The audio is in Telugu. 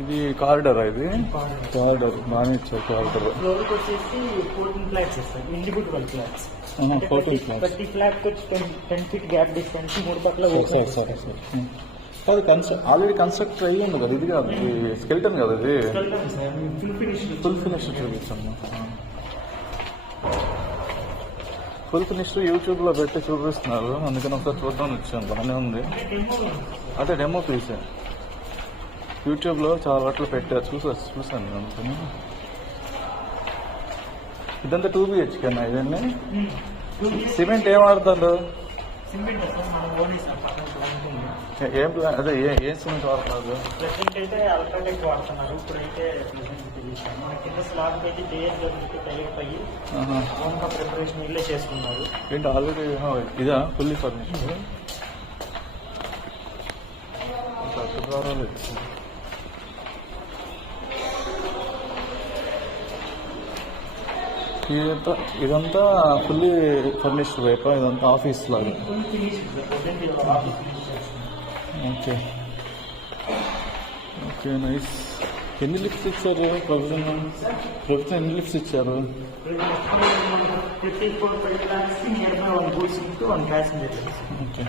ఇది కారిడార్, ఇది కారిడార్ బాగానే ఇచ్చారు. కారిడార్ ఫ్లోర్కి వచ్చేసి 14 ఫ్లాట్స్ ఇస్తారు, ఇండివిజువల్ ఫ్లాట్స్. 14 ఫ్లాట్స్. ప్రతి ఫ్లాట్ వచ్చి 10 feet గ్యాప్ డిస్టెన్స్, 3 పక్కల సరే. అది ఆల్రెడీ కన్స్ట్రక్ట్ అయ్యి ఉంది కదా, ఇది కాదు, ఇది స్కెల్టన్ కదా, ఇది ఫుల్ ఫినిష్ చూపించమ్మా. ఫుల్ ఫినిష్ యూట్యూబ్లో పెట్టి చూపిస్తున్నారు, అందుకని ఒకసారి చూద్దాం వచ్చాను. బాగానే ఉంది. అంటే డెమో పీసే యూట్యూబ్లో చాలా వాటిలో పెట్టారు, చూసాను అందుకని. ఇదంతా 2 BHK అన్న. ఇదన్నీ సిమెంట్ ఏం వాడతారు? ఏం అదే ఏ సిమెంట్ వాడుతున్నారు? ప్రెసెంట్ అయితే అల్ట్రాటెక్ వాడుతున్నారు. ఇప్పుడైతే మన కింద స్లాబ్ అయితే DSW టైప్ అయ్యి ఓన్గా ప్రిపరేషన్ ఇల్లే చేసుకున్నారు. ఏంటి ఆల్రెడీ ఇదా ఫుల్లీ ఫర్నిష్డ్? ఇదంతా ఫుల్లీ ఫర్నిష్డ్ వైపు, ఇదంతా ఆఫీస్ లాగా. Okay nice. ఎన్ని లిఫ్ట్స్ ఇచ్చారు ప్రభుత్వం ఎన్ని లిఫ్ట్స్ ఇచ్చారు? 54 lakhs, 1 goods into 1 passenger. Okay.